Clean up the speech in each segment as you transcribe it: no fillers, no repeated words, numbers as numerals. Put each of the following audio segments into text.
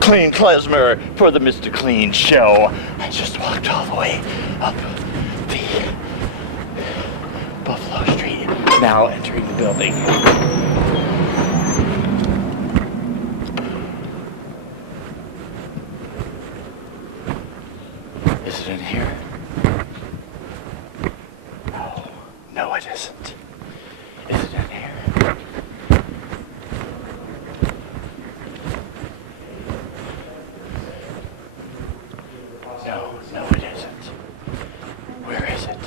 Clean Klezmer for the Mr. Clean Show. I just walked all the way up the Buffalo Street, now entering the building. Is it in here? No, it isn't. Is it in here? No, it isn't. Where is it?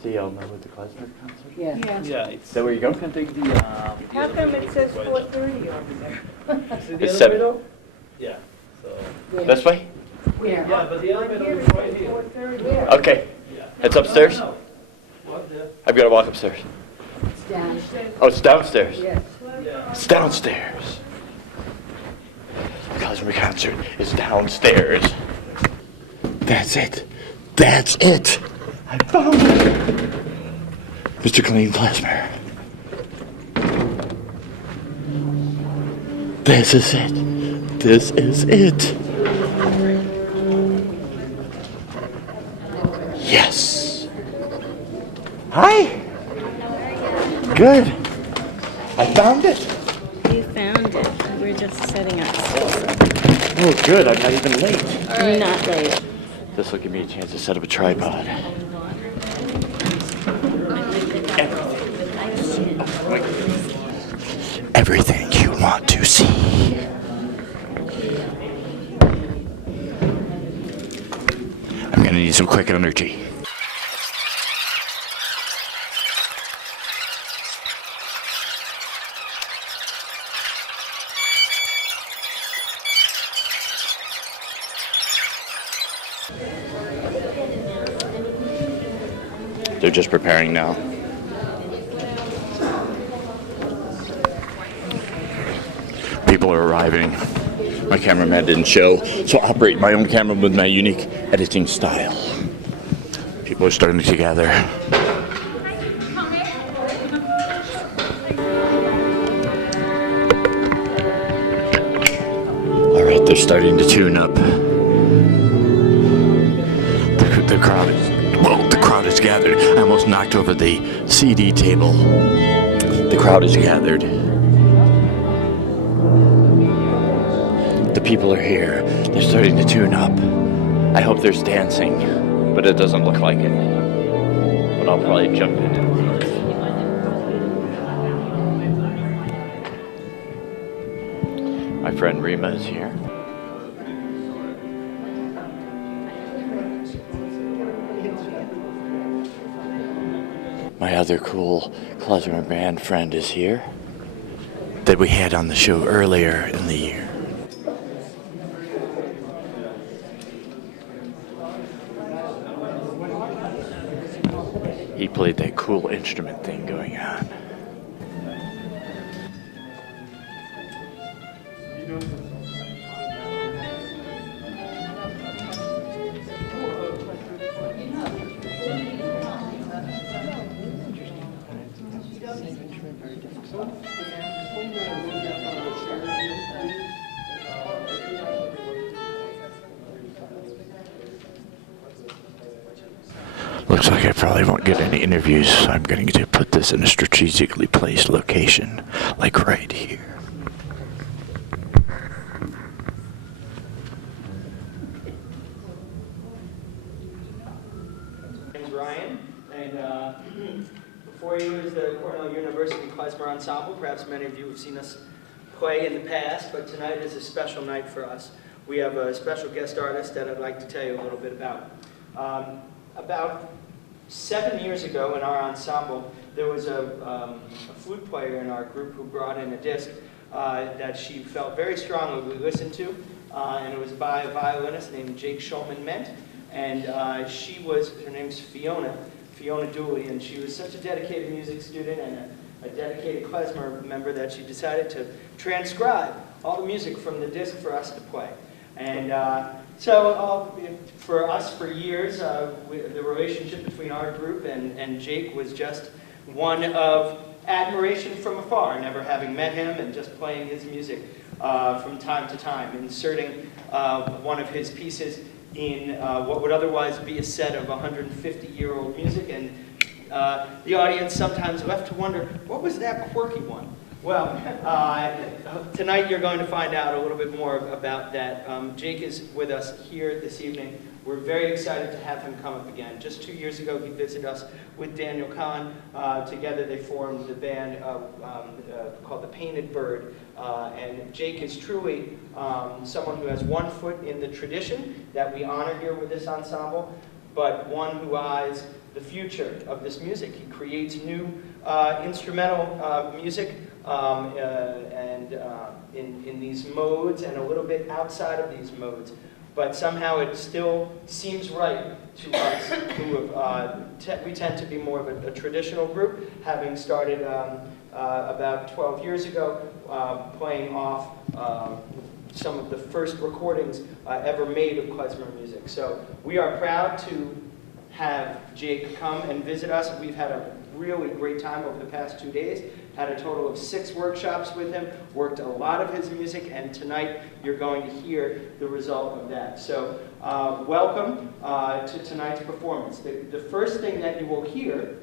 So y'all know what the Klezmer concert is? Yeah. Is that where you go? Can take the. How come it says 4:30 over there? See the It's elevator? Yeah. So. This way? Where? Yeah, but the elevator Here is it right says here. 4:30. Okay. Yeah. It's upstairs? No. What the? I've got to walk upstairs. It's downstairs. Oh, it's downstairs. Yes. Yeah. It's downstairs. The Klezmer concert is downstairs. That's it. That's it. I found it. Mr. Clean Klezmer. This is it. This is it. Yes. Hi. Good. I found it. You found it. We're just setting up. Oh, good. I'm not even late. You're not late. This will give me a chance to set up a tripod. Everything you want to see. I'm gonna need some quick energy. They're just preparing now. People are arriving. My cameraman didn't show, so I operate my own camera with my unique editing style. People are starting to gather. All right, they're starting to tune up. The crowd is, well, the crowd is gathered. I almost knocked over the CD table. The crowd is gathered. The people are here. They're starting to tune up. I hope there's dancing, but it doesn't look like it. But I'll probably jump in and look. My friend Rima is here. My other cool Klezmer band friend is here that we had on the show earlier in the year. He played that cool instrument thing going on. Looks like I probably won't get any interviews, so I'm going to put this in a strategically placed location, like right here. My name's Ryan, and before you is the Cornell University Klezmer Ensemble. Perhaps many of you have seen us play in the past, but tonight is a special night for us. We have a special guest artist that I'd like to tell you a little bit about. About 7 years ago in our ensemble, there was a flute player in our group who brought in a disc that she felt very strongly we listened to, and it was by a violinist named Jake Schulman-Ment, and her name's Fiona Dooley, and she was such a dedicated music student and a dedicated Klezmer member that she decided to transcribe all the music from the disc for us to play. And For us, for years, the relationship between our group and Jake was just one of admiration from afar, never having met him and just playing his music from time to time, inserting one of his pieces in what would otherwise be a set of 150-year-old music, and the audience sometimes left to wonder, what was that quirky one? Well, tonight you're going to find out a little bit more about that. Jake is with us here this evening. We're very excited to have him come up again. Just 2 years ago, he visited us with Daniel Kahn. Together they formed the band called The Painted Bird. And Jake is truly someone who has one foot in the tradition that we honor here with this ensemble, but one who eyes the future of this music. He creates new instrumental music in these modes and a little bit outside of these modes. But somehow it still seems right to us who have, we tend to be more of a traditional group, having started about 12 years ago, playing off some of the first recordings ever made of klezmer music. So we are proud to have Jake come and visit us. We've had a really great time over the past 2 days. Had a total of 6 workshops with him, worked a lot of his music, and tonight you're going to hear the result of that. So welcome to tonight's performance. The first thing that you will hear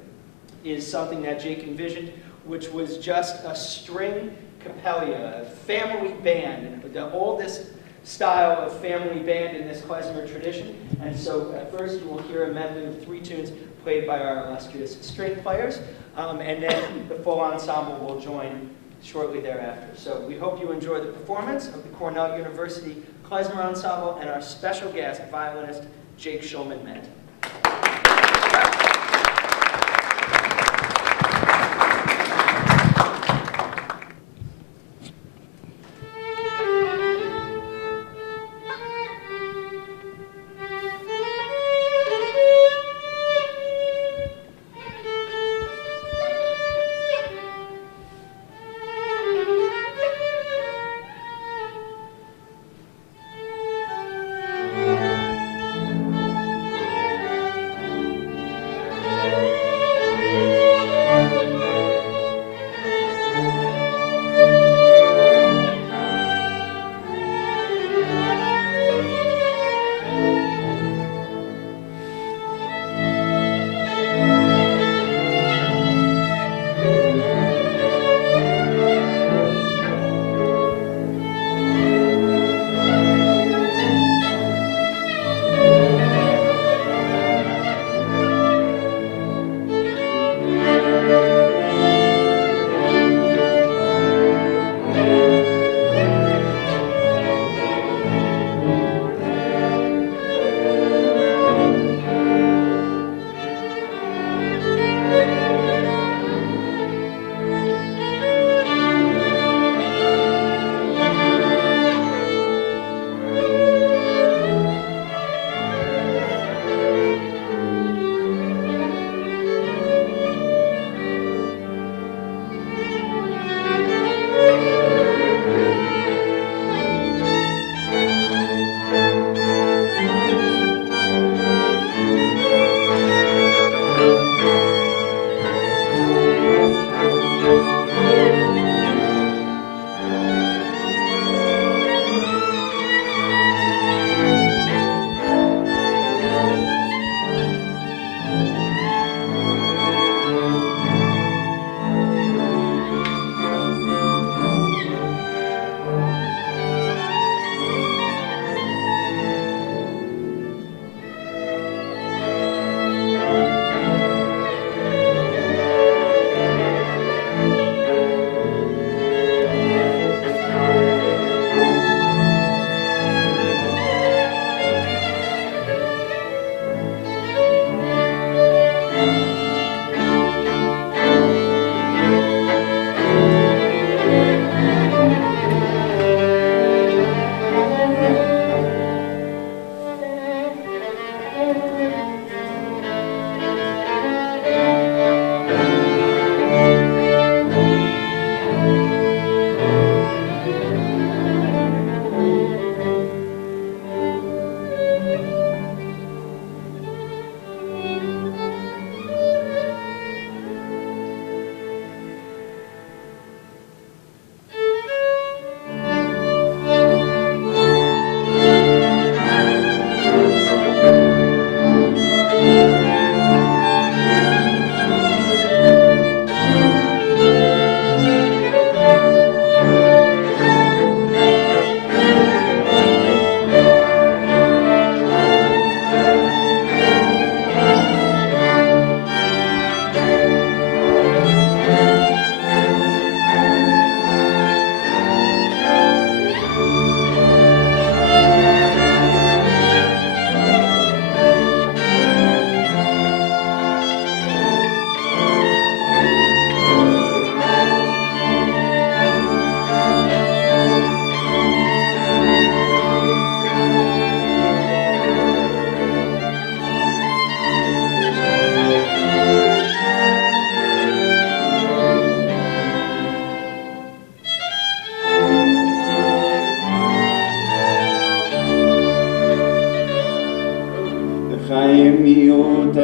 is something that Jake envisioned, which was just a string capella, a family band, the oldest style of family band in this klezmer tradition. And so at first you will hear a medley of 3 tunes played by our illustrious string players, and then the full ensemble will join shortly thereafter. So we hope you enjoy the performance of the Cornell University Klezmer Ensemble and our special guest, violinist Jake Shulman-Ment.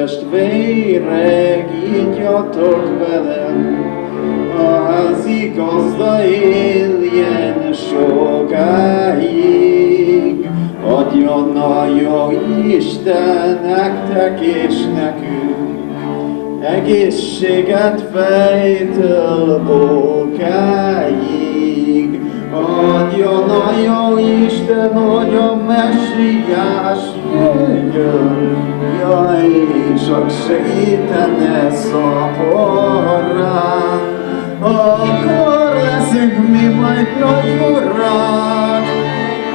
testvérek, ígyatok velem, a házi gazda éljen sokáig. Adjon a jó Isten nektek és nekünk, egészséget fejtől bokáig. Adjon a jó Isten, hogy a messiás jöjjön, jaj, csak segítene szaporán. Akkor leszünk mi majd nagy urrák,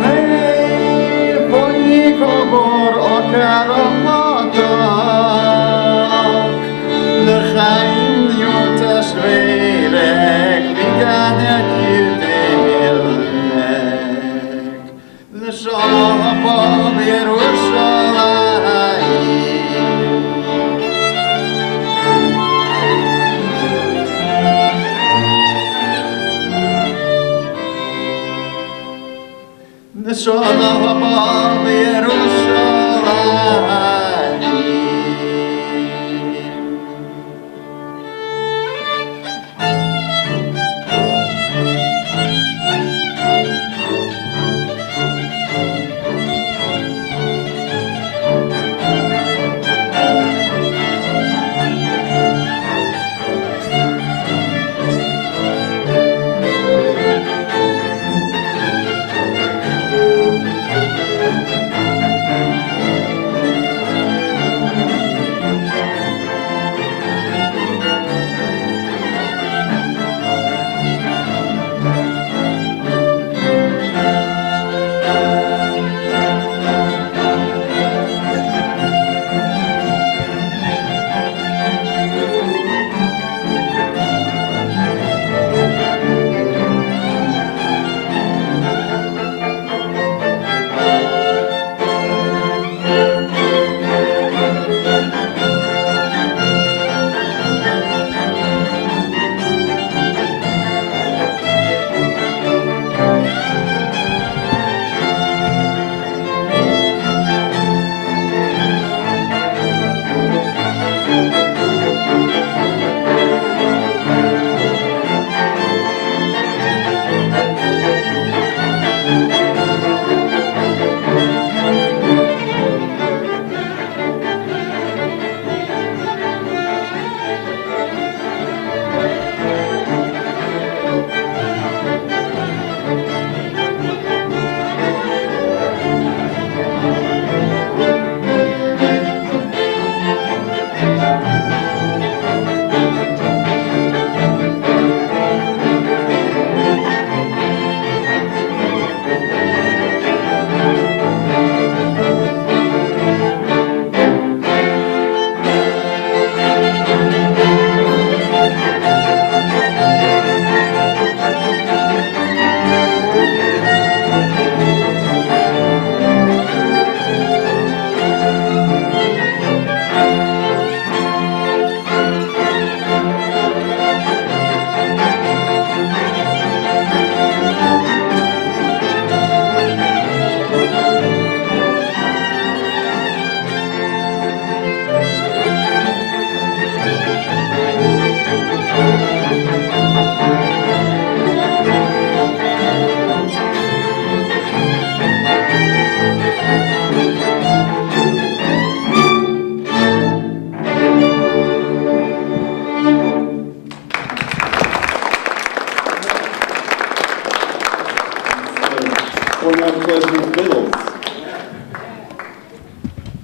hey, folyik a bor, akár a patak. L'chaim, jó testvérek, vigyen együtt élnek, l'shalom Yerushalayim. L'shalom Yerushalayim.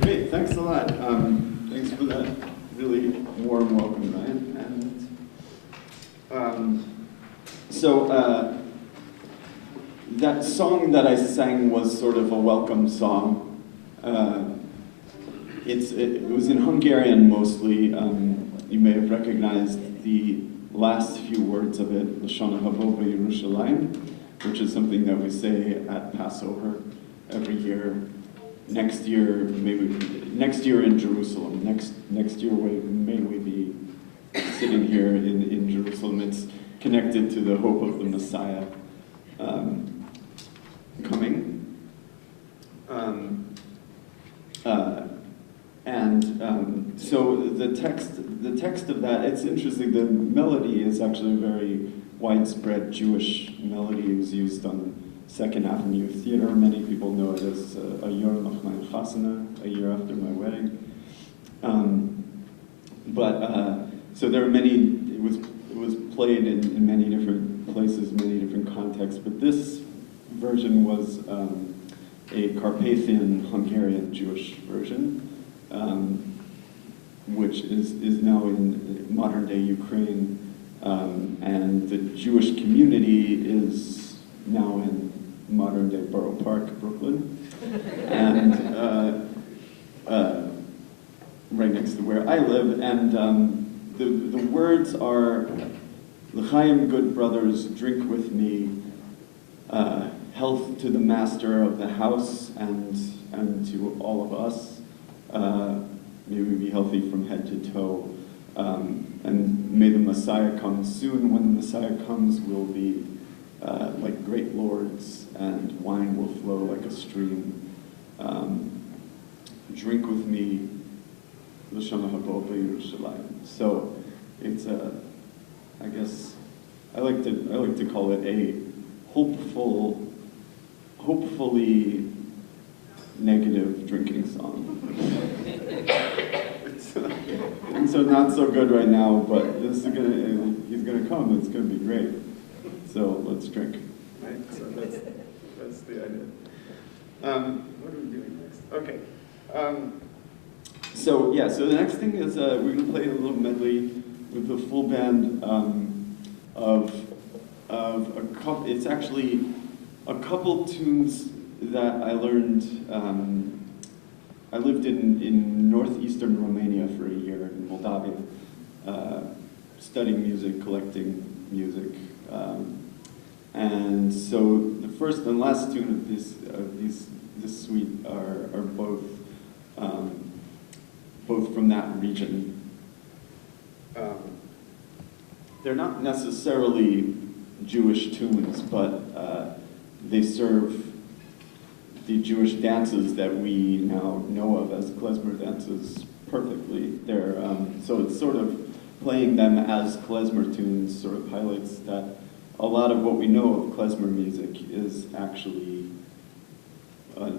Great, thanks a lot. Thanks for that really warm welcome, Ryan. That song that I sang was sort of a welcome song. It was in Hungarian mostly. You may have recognized the last few words of it, L'shana habo Yerushalayim, which is something that we say at Passover every year. Next year in Jerusalem. Next year may we be sitting here in Jerusalem. It's connected to the hope of the Messiah coming. so the text of that, it's interesting. The melody is actually a very widespread Jewish melody. It was used on Second Avenue Theater. Many people know it as a Yor Nachman Chasana, a year after my wedding. So there are many. It was played in many different places, many different contexts. But this version was a Carpathian Hungarian Jewish version, which is now in modern day Ukraine, and the Jewish community is now in modern day Borough Park, Brooklyn, and right next to where I live. And the words are, "L'chaim, good brothers, drink with me. Health to the master of the house and to all of us. May we be healthy from head to toe. And may the Messiah come soon. When the Messiah comes, we'll be like great lords, and wine will flow like a stream. Drink with me, L'shana habo b'Yerushalayim." So it's I guess I like to call it a hopefully negative drinking song. Things are not so good right now, but he's gonna come. It's gonna be great. So let's drink. Right. So that's the idea. What are we doing next? Okay. So the next thing is we're gonna play a little medley with the full band of a couple. It's actually a couple tunes that I learned. I lived in northeastern Romania for a year, in Moldavia, studying music, collecting music, and so the first and last tune of this suite are both from that region. They're not necessarily Jewish tunes, but they serve the Jewish dances that we now know of as klezmer dances perfectly. They're so it's sort of playing them as klezmer tunes sort of highlights that a lot of what we know of klezmer music is actually a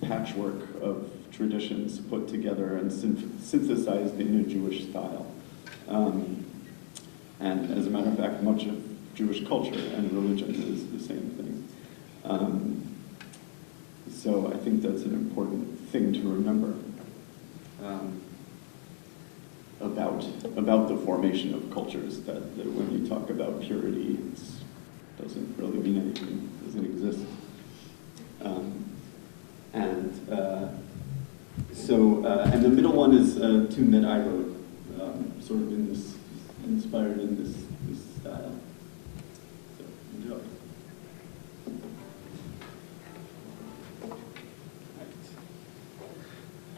patchwork of traditions put together and synthesized in a Jewish style. And as a matter of fact, much of Jewish culture and religion is the same thing. So I think that's an important thing to remember about the formation of cultures, that when you talk about purity, it doesn't really mean anything, it doesn't exist. And the middle one is a tune that I wrote, sort of inspired in this style. So enjoy.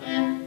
Right.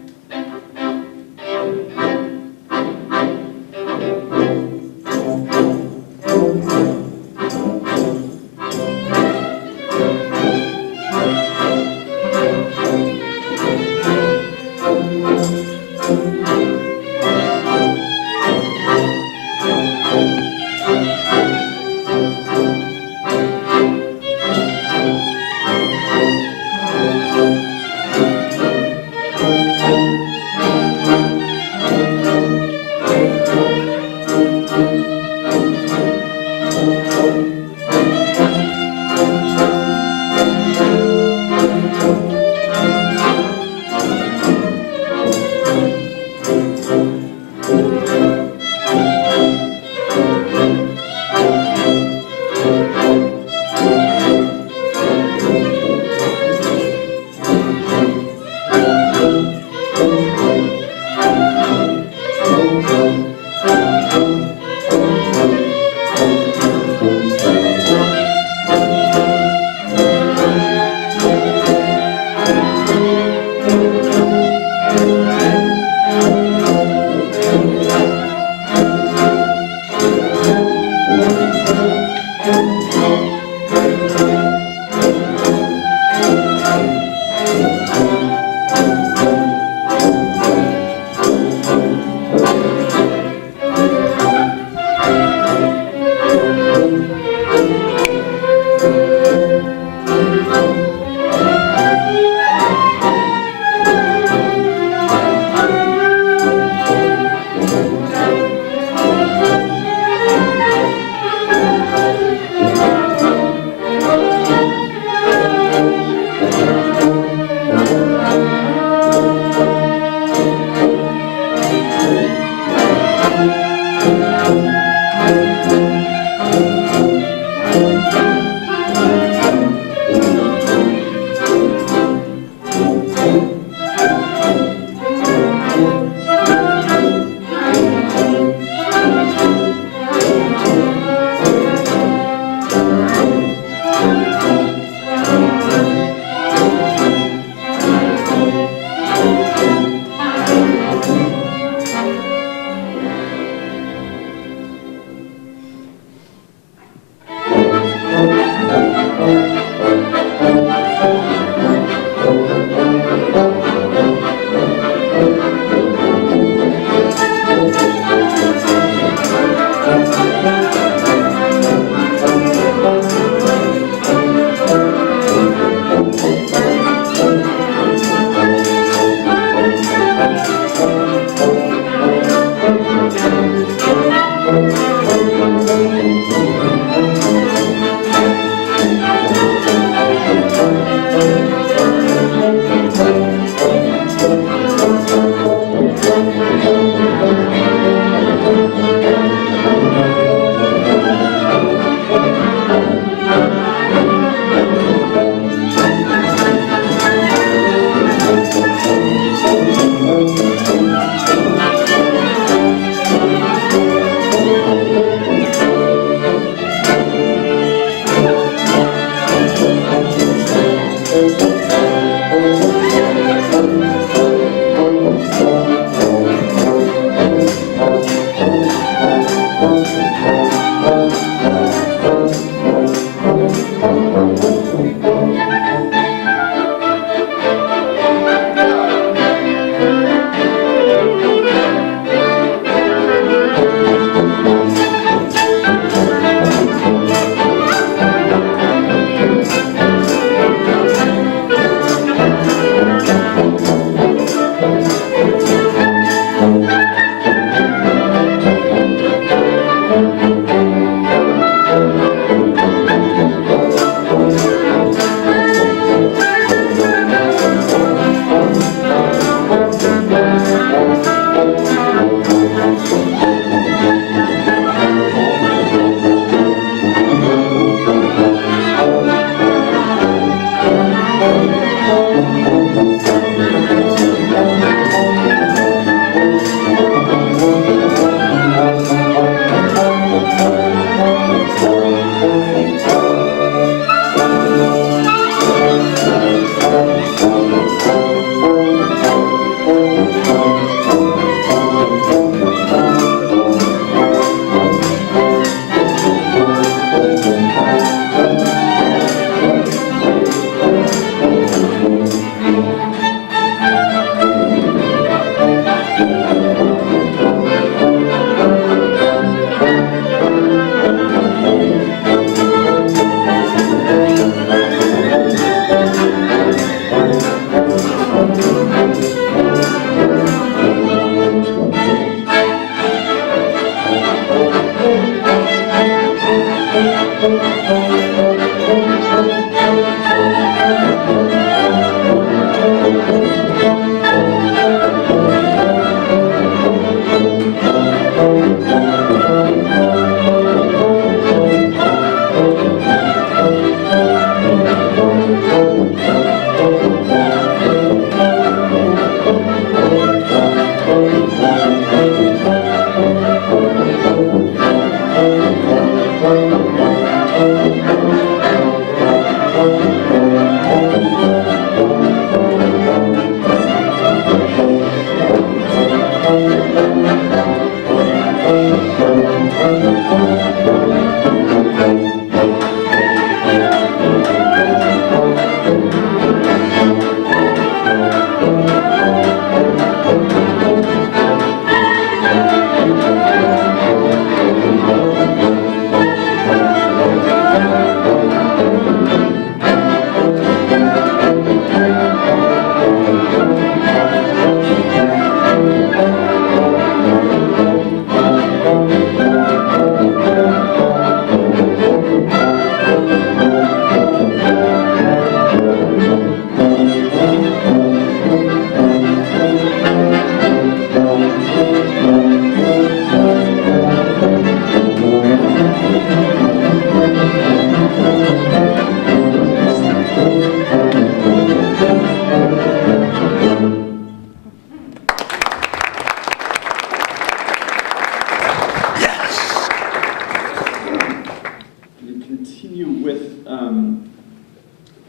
To continue with,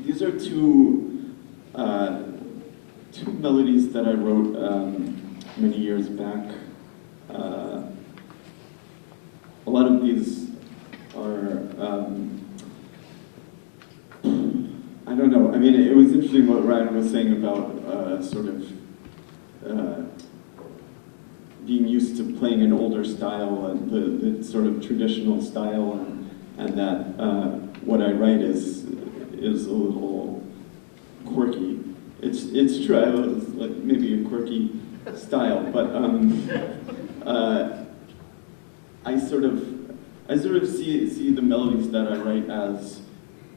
these are two melodies that I wrote many years back. A lot of these are, I don't know, I mean, it was interesting what Ryan was saying about sort of being used to playing an older style and the sort of traditional style, and that what I write is a little quirky. It's true, I have like maybe a quirky style, but I sort of see the melodies that I write as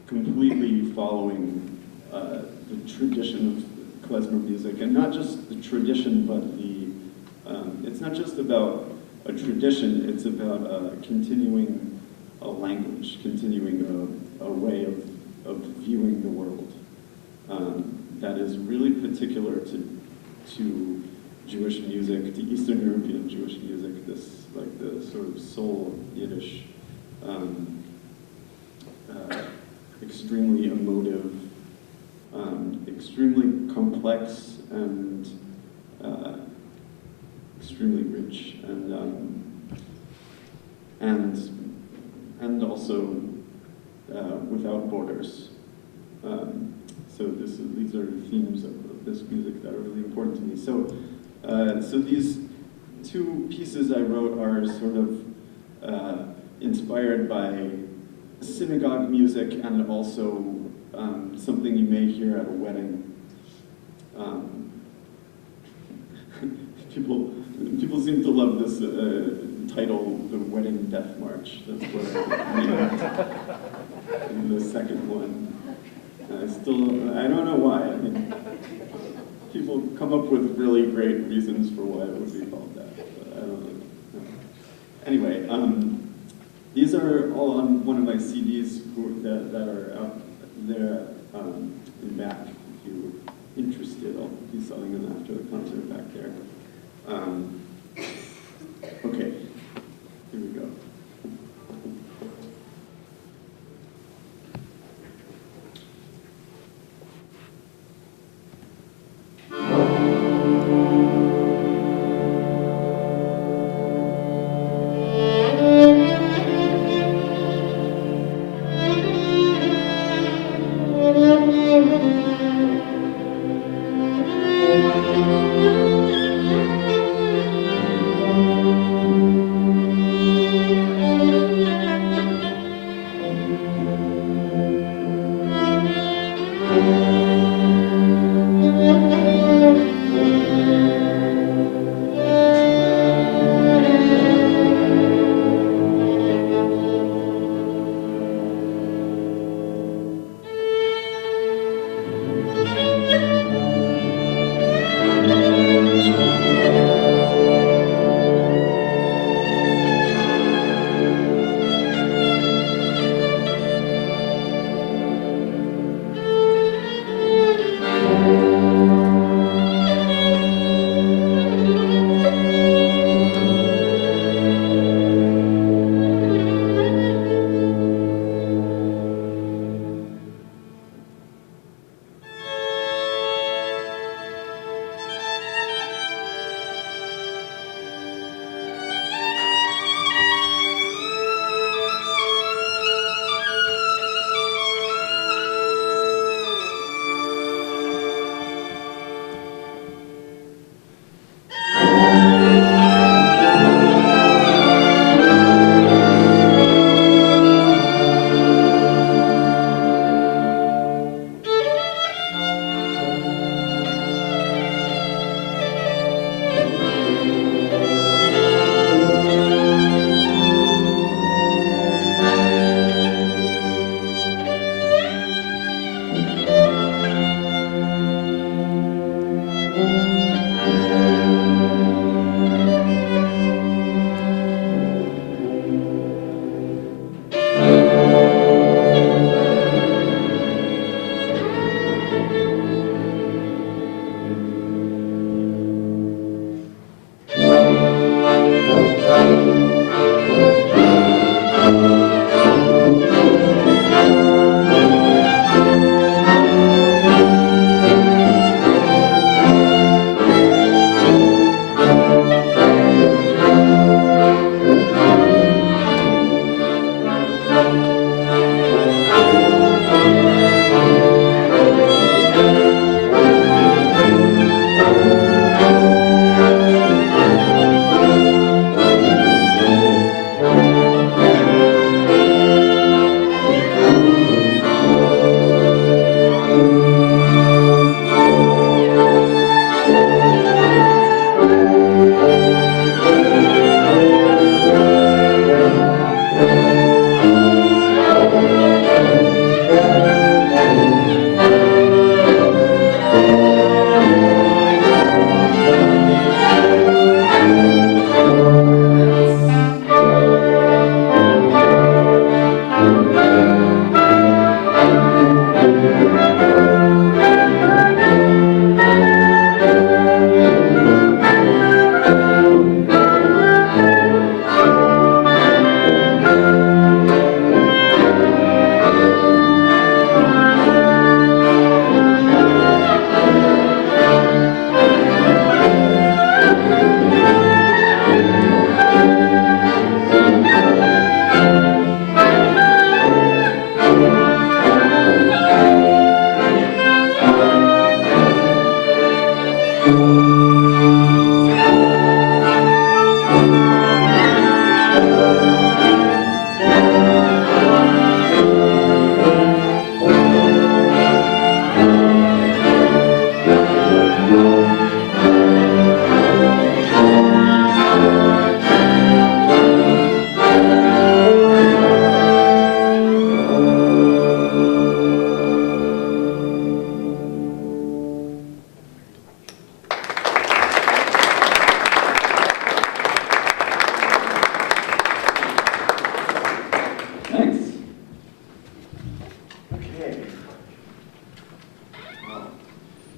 completely following the tradition of klezmer music, and not just the tradition, but it's not just about a tradition, it's about continuing a language, continuing a way of viewing the world that is really particular to Jewish music, to Eastern European Jewish music, this like the sort of soul of Yiddish, extremely emotive, extremely complex, and extremely rich, and also without borders. So these are themes of this music that are really important to me. So these two pieces I wrote are sort of inspired by synagogue music and also something you may hear at a wedding. People seem to love this title, The Wedding Death March. That's what I named the second one. I don't know why. I mean, people come up with really great reasons for why it would be called that, but I don't know. Anyway, these are all on one of my CDs that are out there in back. If you're interested, I'll be selling them after the concert back there. Okay, here we go.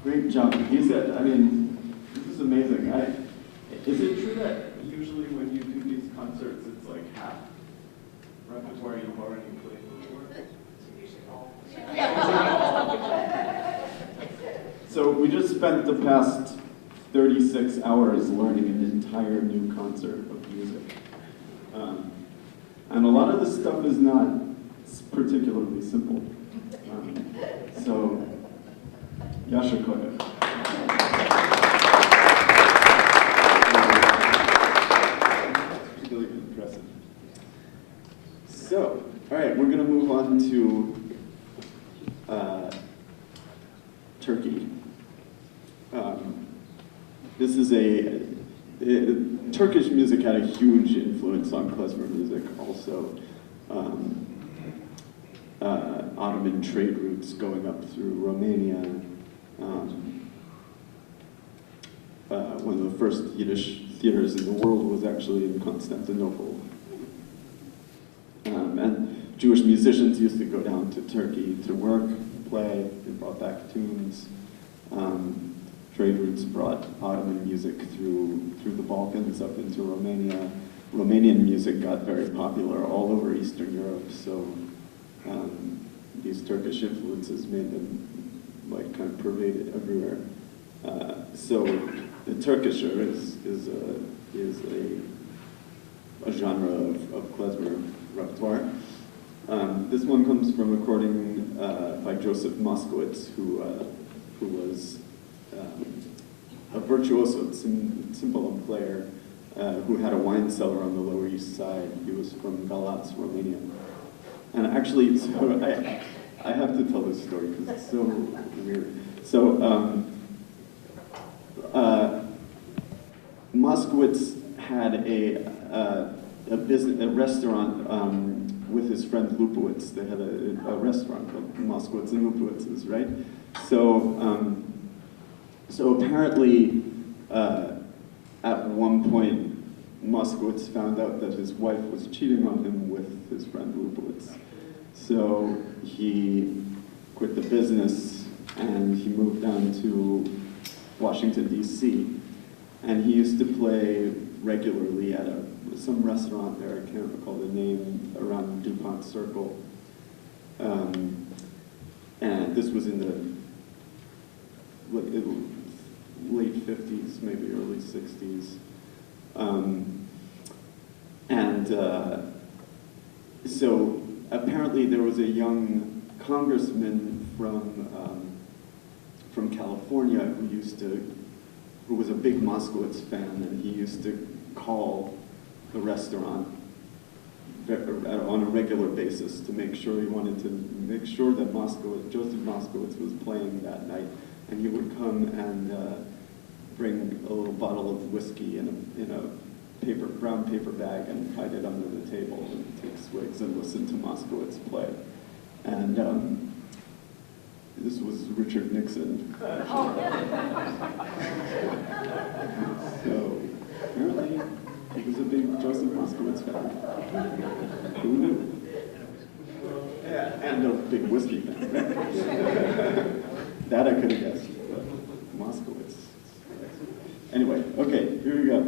Great job. He said, I mean, this is amazing. Is it true that usually when you do these concerts, it's like half repertoire you've already played before? So we just spent the past 36 hours learning an entire new concert of music. And a lot of this stuff is not particularly simple. So, Yasha Koya. Particularly impressive. So, all right, we're going to move on to Turkey. This is Turkish music had a huge influence on klezmer music also. Ottoman trade routes going up through Romania. One of the first Yiddish theaters in the world was actually in Constantinople. And Jewish musicians used to go down to Turkey to work, play, they brought back tunes. Trade routes brought Ottoman music through the Balkans up into Romania. Romanian music got very popular all over Eastern Europe, so these Turkish influences made them like kind of pervaded everywhere. So the Turkischer is a genre of klezmer repertoire. This one comes from a recording by Joseph Moskowitz, who was a virtuoso cymbal player who had a wine cellar on the Lower East Side. He was from Galați, Romania. And actually, so I have to tell this story because it's so weird. So Moskowitz had a restaurant with his friend Lupowitz. They had a restaurant called Moskowitz and Lupowitz's, right? So apparently, at one point, Moskowitz found out that his wife was cheating on him with his friend Lupowitz. So he quit the business and he moved down to Washington, D.C. And he used to play regularly at some restaurant there, I can't recall the name, around DuPont Circle. And this was in the late 50s, maybe early 60s. So apparently there was a young congressman from California who was a big Moskowitz fan, and he used to call the restaurant on a regular basis to make sure that Joseph Moskowitz was playing that night, and he would come and bring a little bottle of whiskey in a brown paper bag and hide it under the table and take swigs and listen to Moskowitz play. And this was Richard Nixon. So apparently he was a big Joseph Moskowitz fan. Who knew? Yeah, and a big whiskey fan. That I could have guessed, but Moskowitz. Anyway, okay, here we go.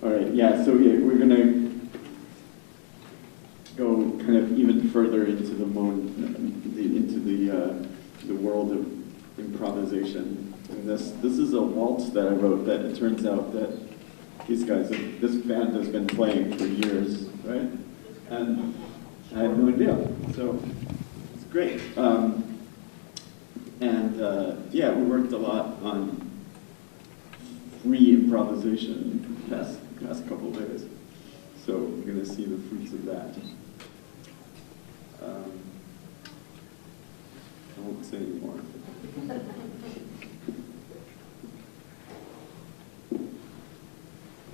All right, yeah, so yeah, we're gonna go kind of even further into the world of improvisation. And this is a waltz that I wrote that it turns out that these guys, this band has been playing for years, right? And I had no idea, so it's great. Yeah, we worked a lot on free improvisation past couple days. So we're going to see the fruits of that. I won't say anymore.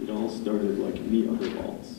It all started like any other waltz.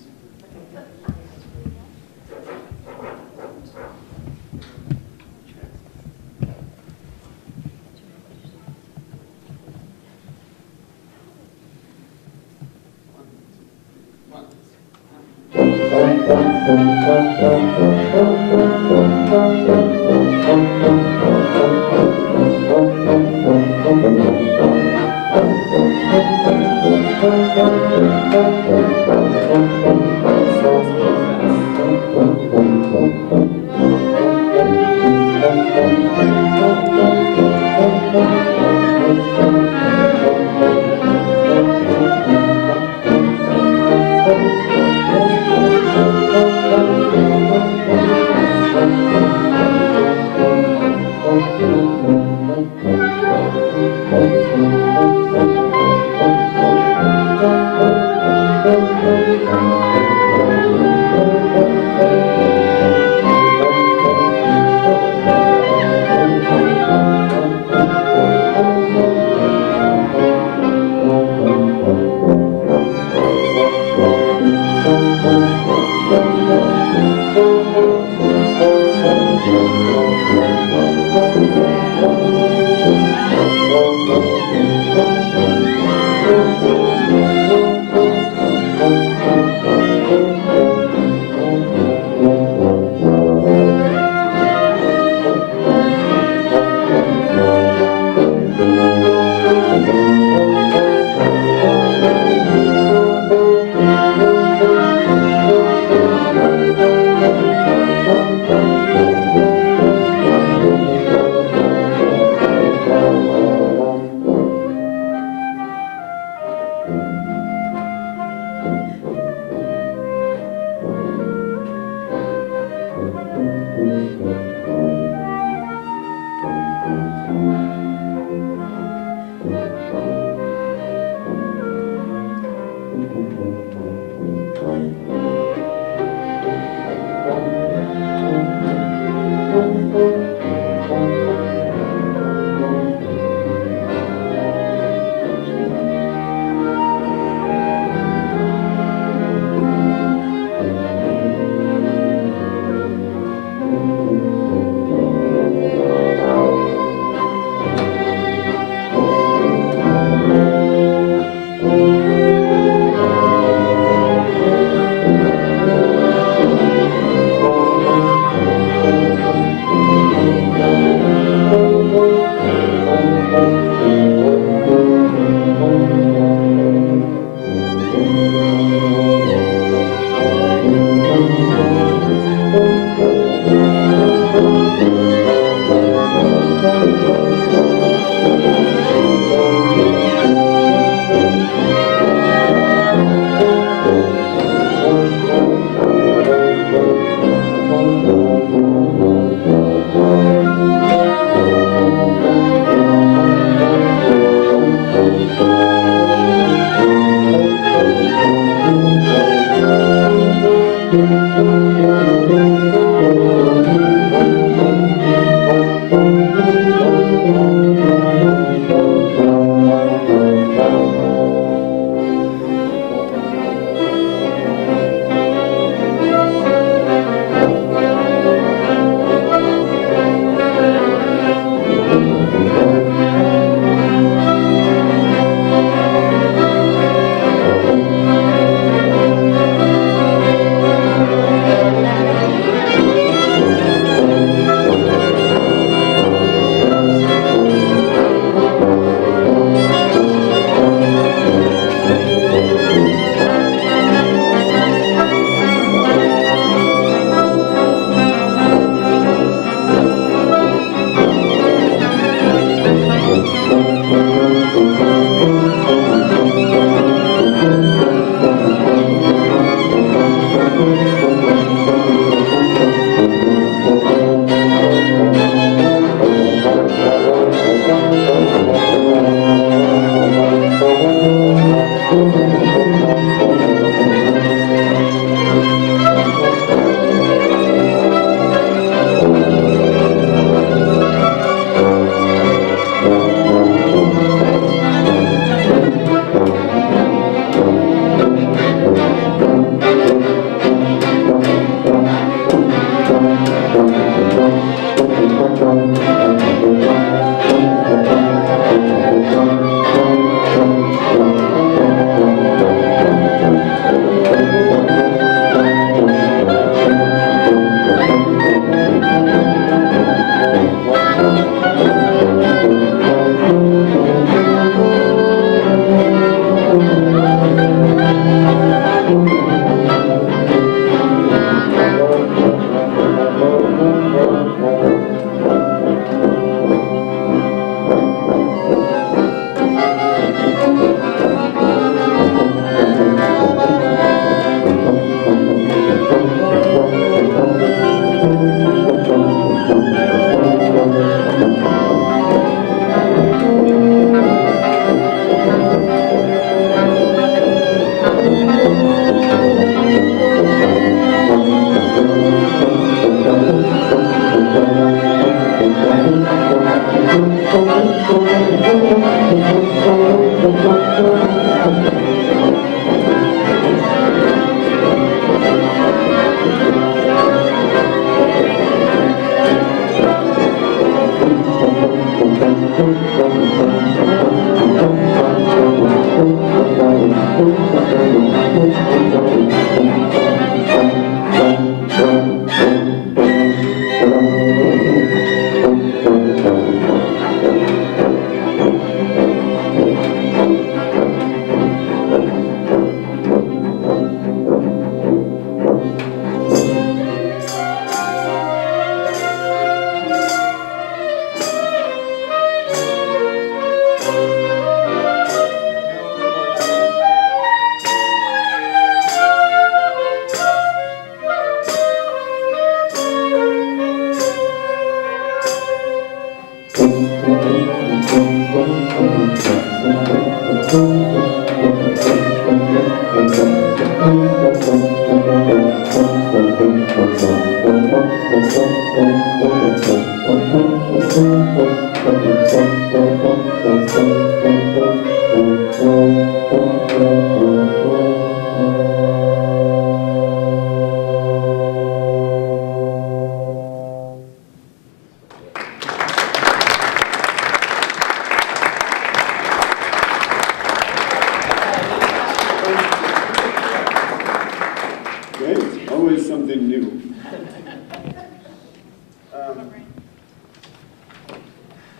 Great, always something new.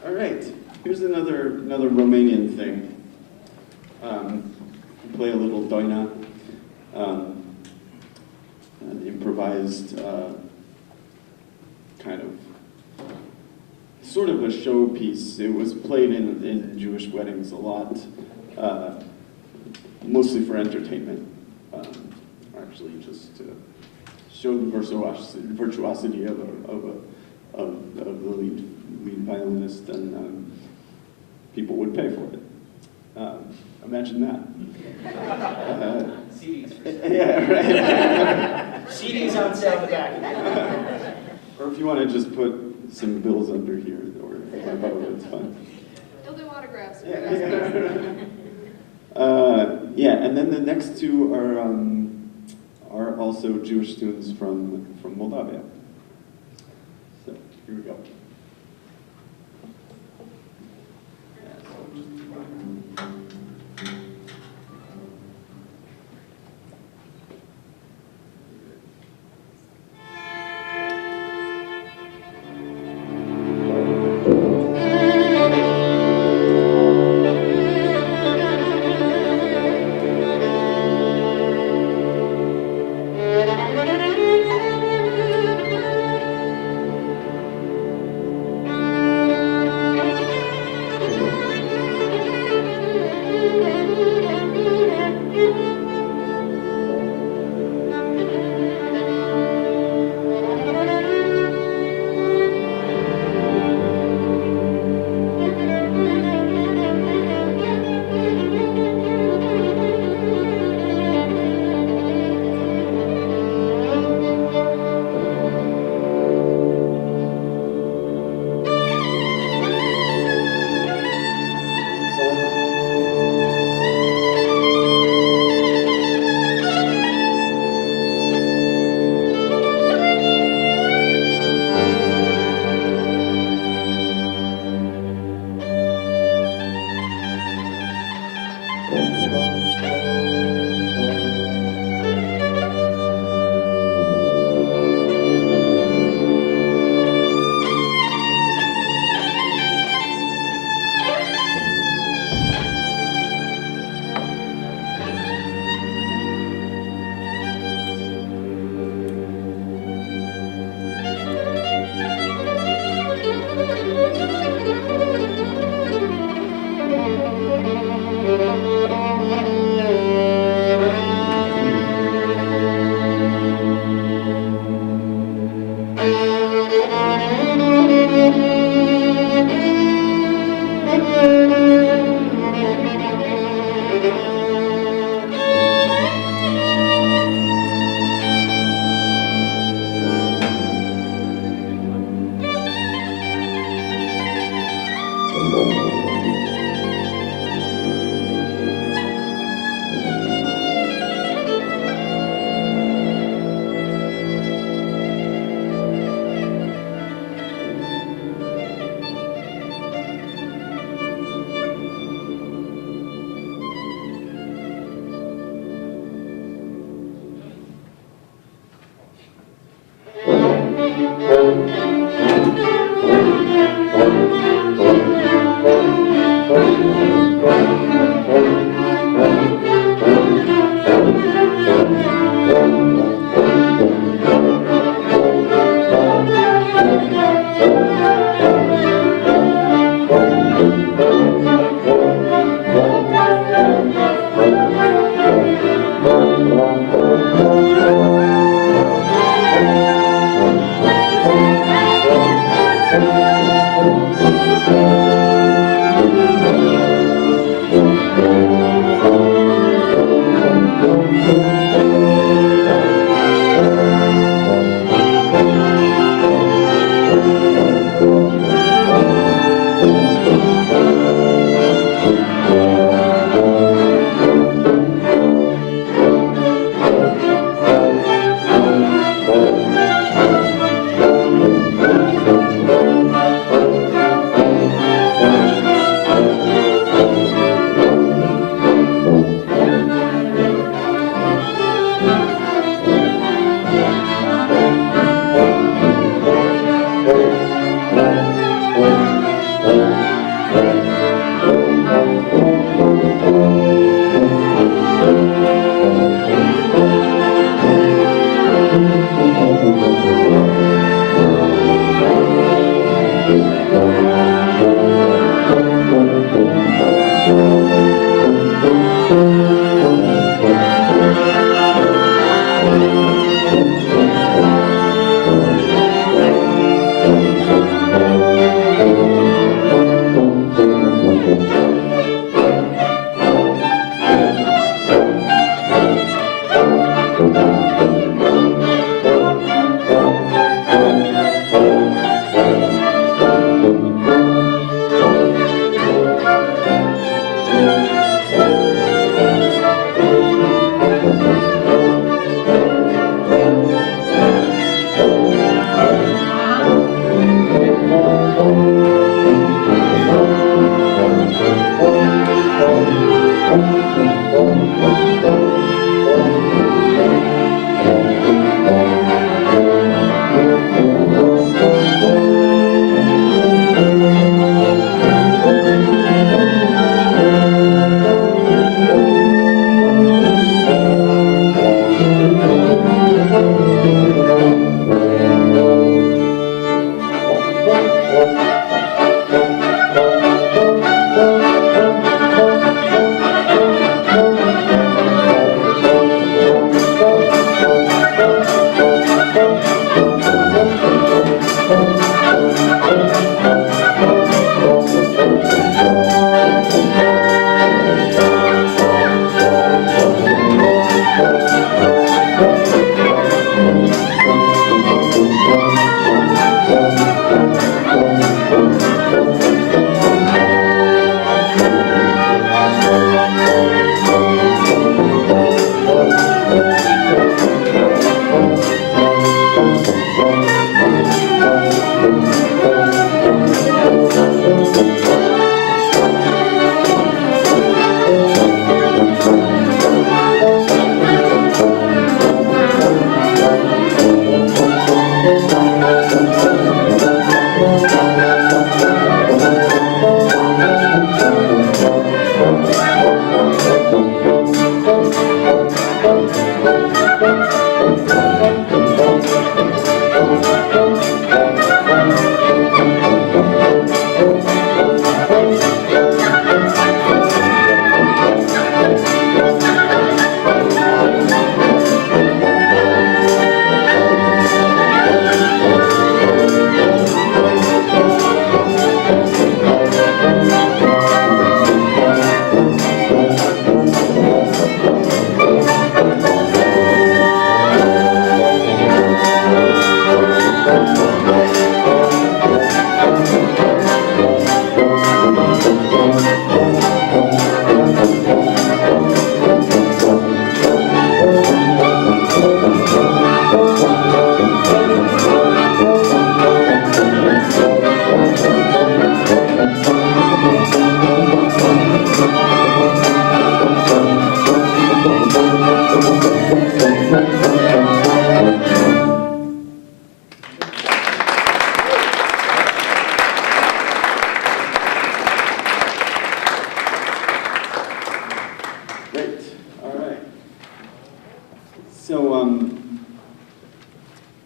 All right, here's another Romanian thing. Play a little doina, an improvised kind of sort of a showpiece. It was played in Jewish weddings a lot, mostly for entertainment, actually just to show the virtuosity of the lead violinist, and people would pay for it. Imagine that. CDs. Yeah, right. CDs on sale in the back. Or if you want to just put some bills under here or above, it's fine. He'll do autographs. Yeah, and then the next two are also Jewish students from Moldavia. So here we go.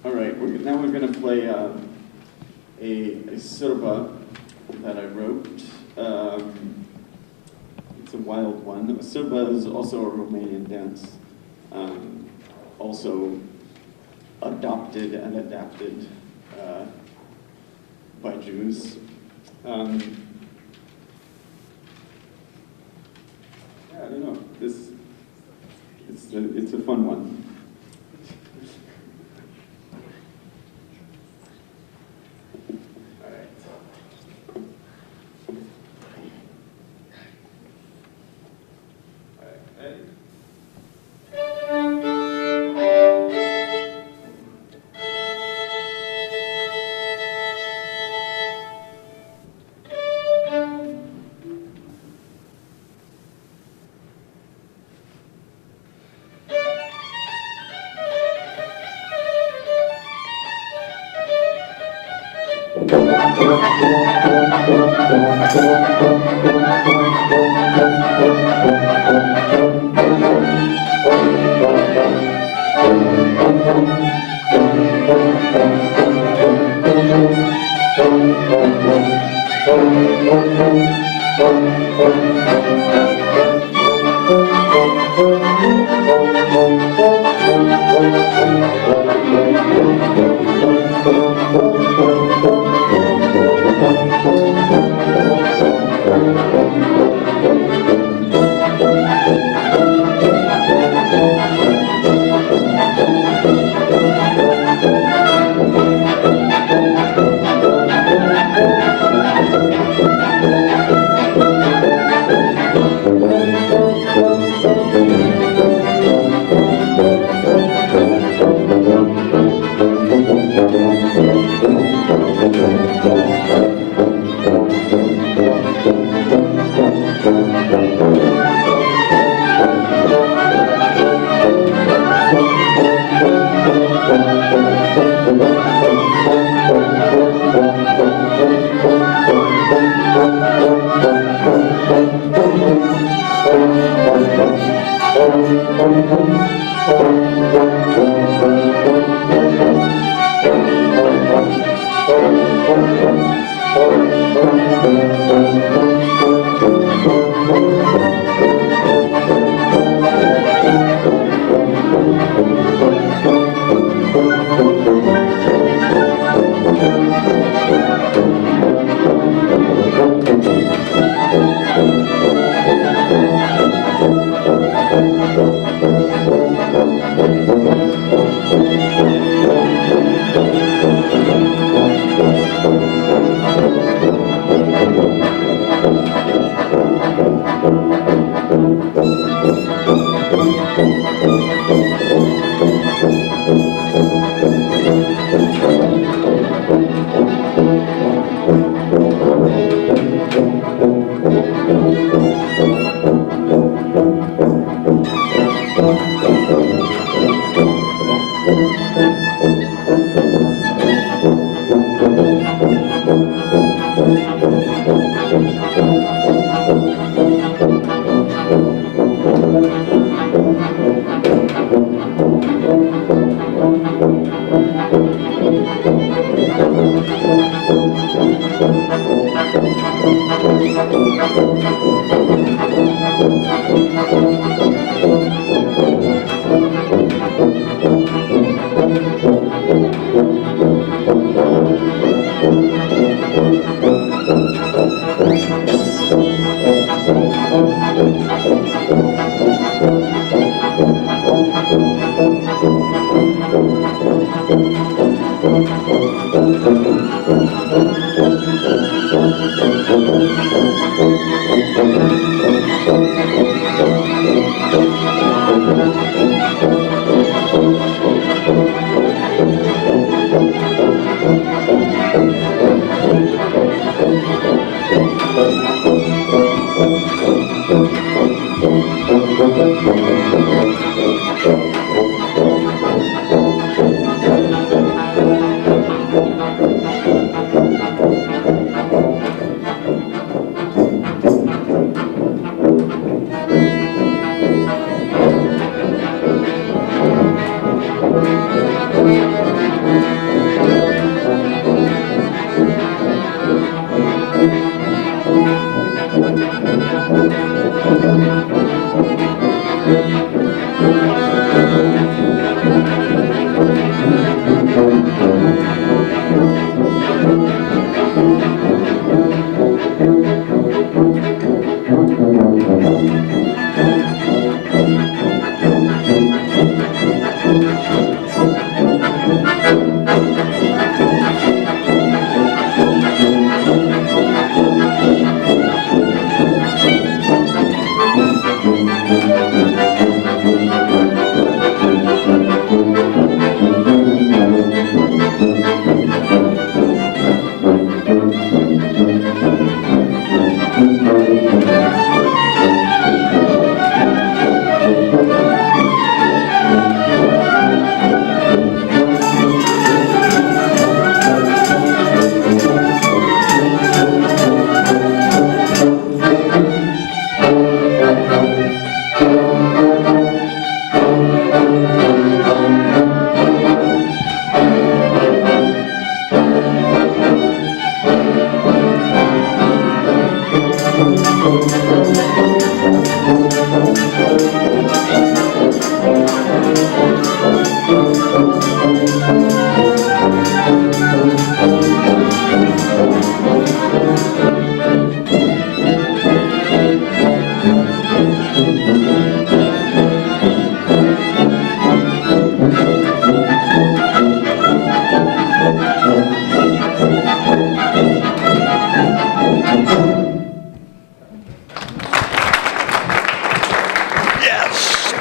All right, now we're going to play a surba that I wrote. It's a wild one. A surba is also a Romanian dance, also adopted and adapted by Jews. Yeah, I don't know. It's a fun one.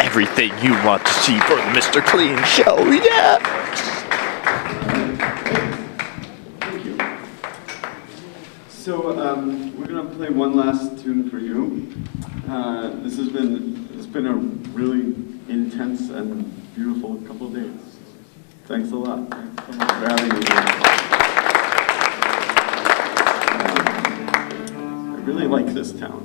Everything you want to see for the Mr. Clean Show, yeah! Thank you. So we're gonna play one last tune for you. It's been a really intense and beautiful couple of days. Thanks a lot. Thanks so much for having me here. really like this town.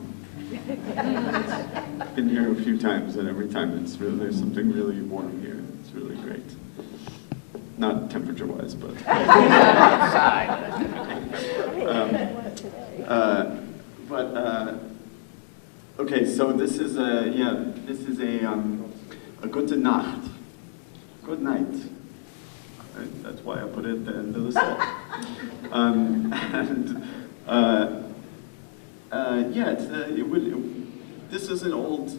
Been here a few times, and every time there's something really warm here. It's really great. Not temperature-wise, but. Okay, so this is a gute Nacht. Good night. That's why I put it at the end of the song. This is an old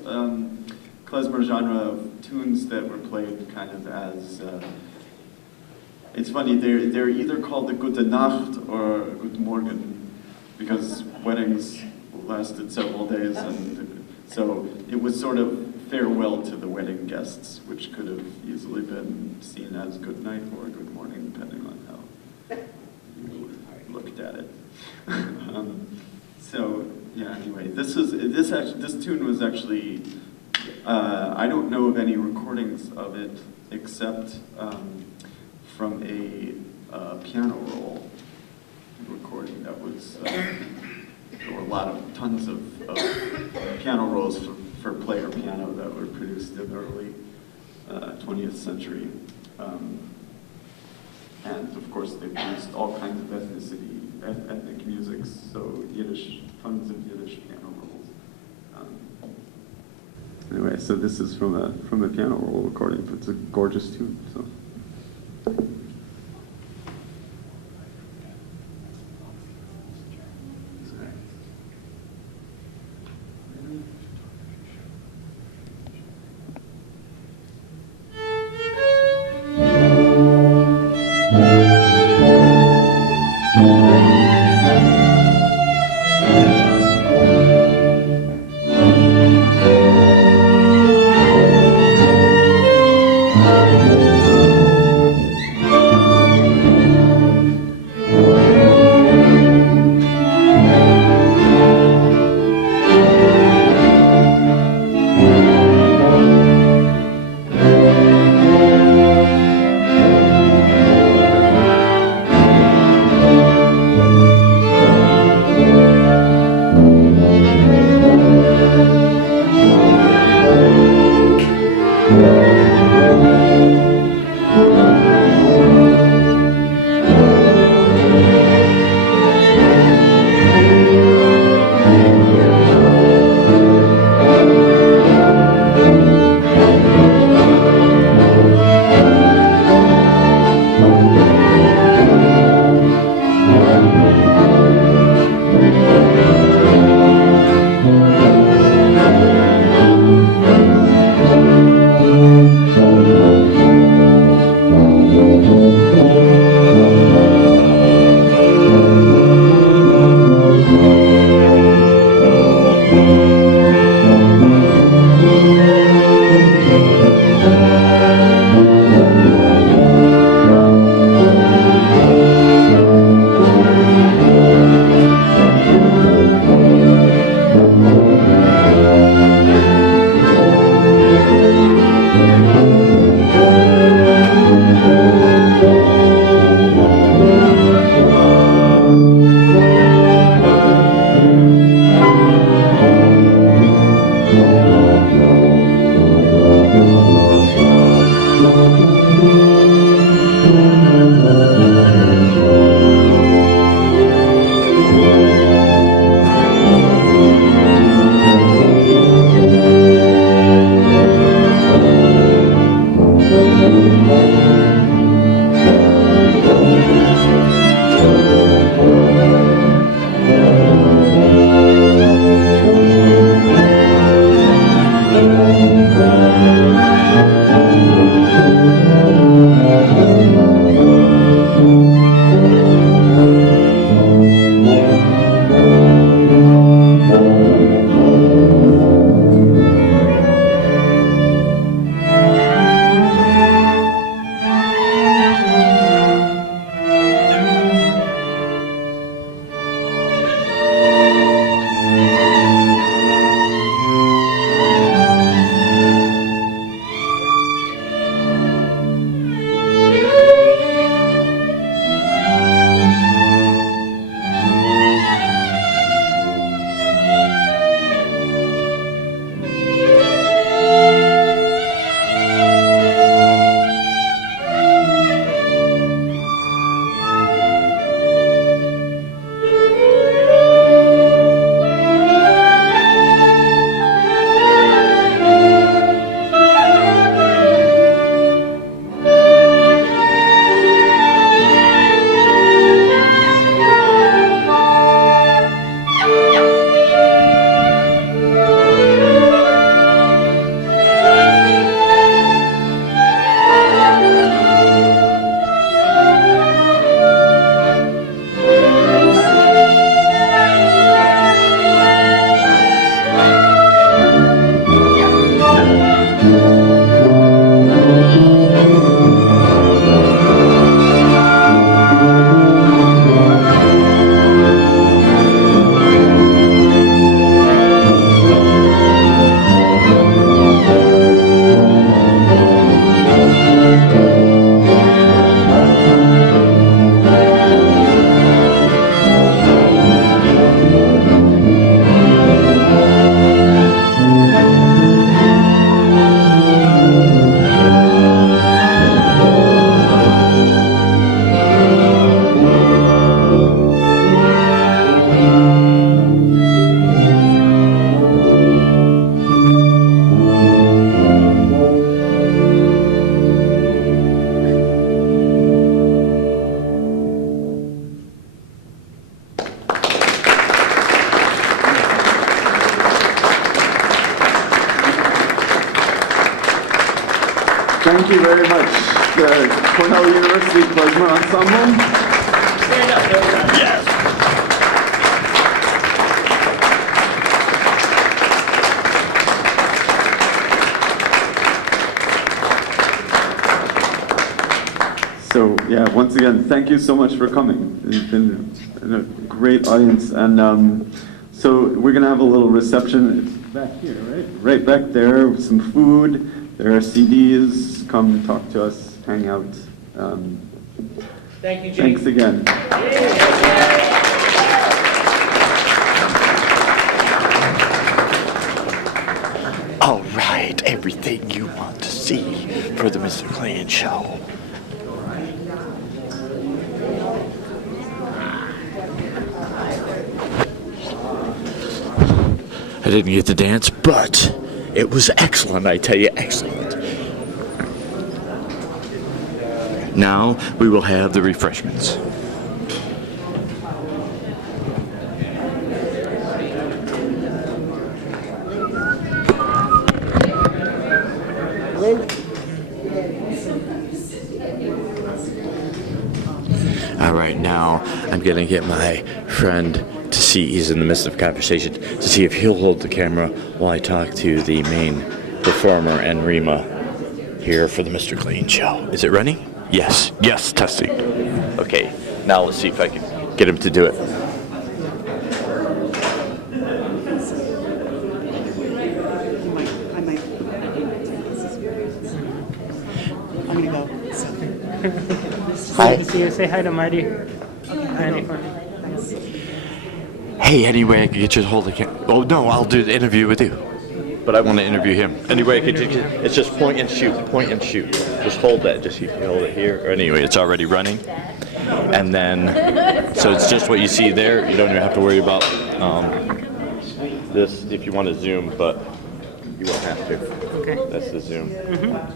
klezmer genre of tunes that were played kind of as. It's funny, they're either called the Gute Nacht or Guten Morgen, because weddings lasted several days, and so it was sort of farewell to the wedding guests, which could have easily been seen as good night or good morning, depending on how you looked at it. Anyway, this tune was actually I don't know of any recordings of it except from a piano roll recording that was. There were tons of piano rolls for player piano that were produced in the early 20th century. And of course they produced all kinds of ethnic music, so Yiddish, tons of Yiddish piano rolls. Anyway, so this is from a piano roll recording. It's a gorgeous tune. So. Thank you very much. The Cornell University Klezmer Ensemble. Stand up, everybody. Yes. So yeah, once again, thank you so much for coming. It's been a great audience, and so we're gonna have a little reception. It's back here, right? Right back there, with some food. There are CDs. Come talk to us, hang out. Thank you, Gene. Thanks again. All right, everything you want to see for the Mr. CleanN Show. I didn't get to dance, but it was excellent, I tell you, excellent. Now we will have the refreshments. All right, now I'm gonna get my friend to see, he's in the midst of conversation, to see if he'll hold the camera while I talk to the main performer and Rima here for the Mr. CleanN Show. Is it running? Yes, yes, testing. Okay, now let's see if I can get him to do it. I'm gonna go. Hi. See you. Say hi to Marty. Hi, Andy, for me. Hey, any way I can get you to hold the camera? Oh, no, I'll do the interview with you. But I want to interview him. Anyway, I could it's just point and shoot, point and shoot. Just hold that, just you can hold it here. Or anyway, it's already running. And then, so it's just what you see there. You don't even have to worry about this if you want to zoom, but you won't have to. Okay. That's the zoom.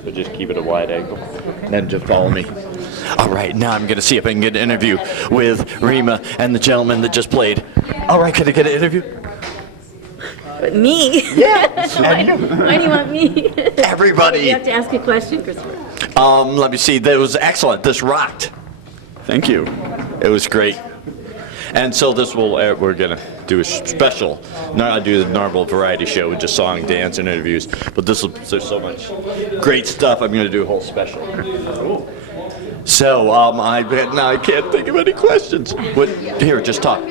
So just keep it a wide angle. And then just follow me. All right, now I'm going to see if I can get an interview with Rima and the gentleman that just played. All right, can I get an interview? Me? Yeah. Why do you want me? Everybody. You have to ask a question, Christopher. Let me see. That was excellent. This rocked. Thank you. It was great. And so this will, we're going to do a special, not do the normal variety show with just song, dance, and interviews, but this will, there's so much great stuff, I'm going to do a whole special. So, now I can't think of any questions. Here, just talk.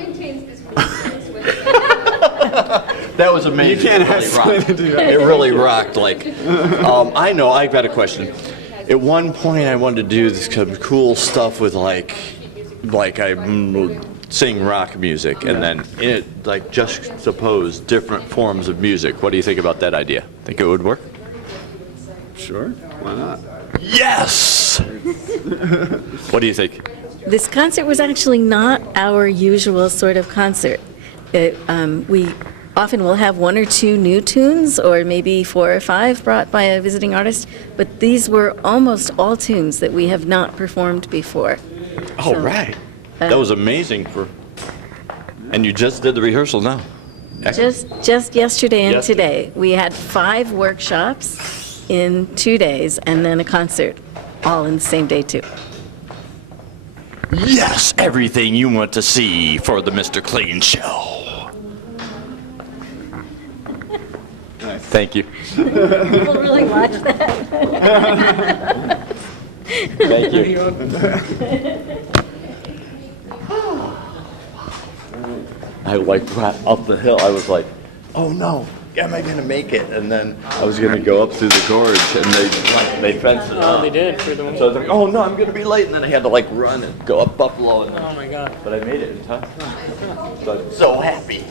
That was amazing. You can't ask me to do that. It really rocked. Like, I know, I've got a question. At one point, I wanted to do this kind of cool stuff with like I sing rock music, and then like just suppose different forms of music. What do you think about that idea? Think it would work? Sure, why not? Yes. What do you think? This concert was actually not our usual sort of concert. We often will have one or two new tunes, or maybe 4 or 5 brought by a visiting artist, but these were almost all tunes that we have not performed before. Oh, So, right. That was amazing and you just did the rehearsal now. Just yesterday and Yesterday. today. We had 5 workshops in 2 days, and then a concert, all in the same day, too. Yes, everything you want to see for the Mr. CleanN Show. Nice. Thank you. People really watch that. Thank you. I like up the hill. I was like, oh no, am I gonna make it? And then I was gonna go up through the gorge, and they fenced it off. They did for the So I was like, oh no, I'm gonna be late, and then I had to like run and go up Buffalo, and Oh my God. but I made it in time. So I'm so happy.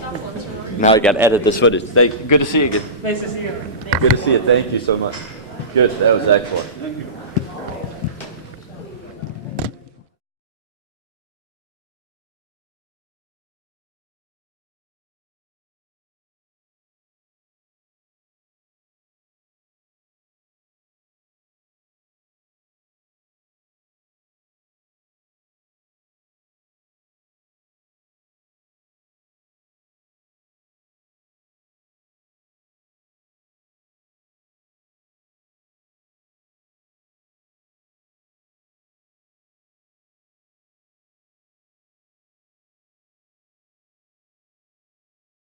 Now I got to edit this footage. Good to see you again. Nice to see you. Good to see you. Thank you so much. Good. That was excellent.